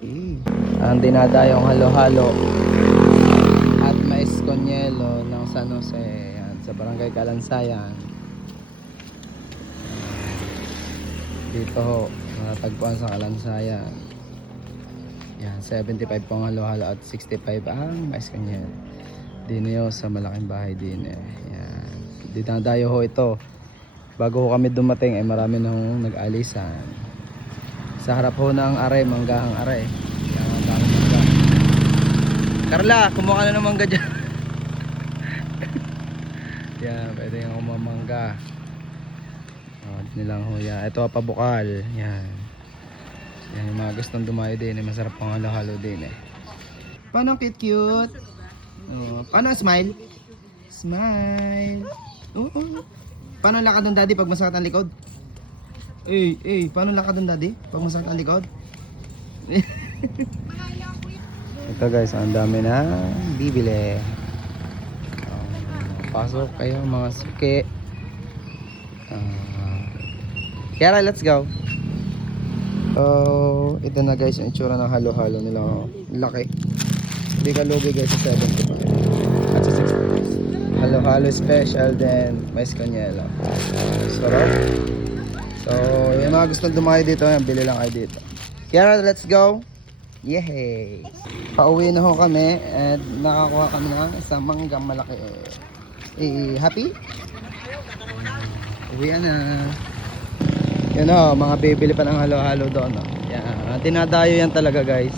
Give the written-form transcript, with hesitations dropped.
Ang dinadayong halo-halo at mais con hielo ng San Jose. Yan, sa Barangay Kalansayan. Dito ho, natagpuan sa Kalansayan. Yan, 75 po ang halo-halo at 65 ang mais con hielo. Dito ho sa malaking bahay din eh. Yan. Dinadayo ho ito. Bago ho kami dumating ay marami na ho nag-alisan. Sa harap ho ng aray, manggahang aray. Yan, dami mangga. Carla, kumuha ka na ng mangga dyan. Yan, pwede yung kumamangga. Nilang huya. Ito pabukal. Yan. Yan yung mga gustong dumayo din. Masarap pang halo-halo din eh. Paano cute? Oh, paano smile? Smile. Oo. Paano lakad ng daddy pag masakit ang likod? Paano lakad ng daddy pag masakit ang likod? Ito guys, ang dami na bibili. Pasok kayo mga suki. Kaya let's go. Ito na guys yung itsura ng halo-halo nila. Laki. Hindi ka lugi guys sa 75 at sa 6 halo-halo special then mais con hielo. Sarap. So yung mga gustong dumayo dito, bili lang kayo dito. Kaya let's go. Yay! Pauwi na ho kami at nakakuha kami ng isang manggang malaki. Happy? Uwi na. Yan o, mga bibili pa ng halo-halo doon. Yan, dinadayo yan talaga guys.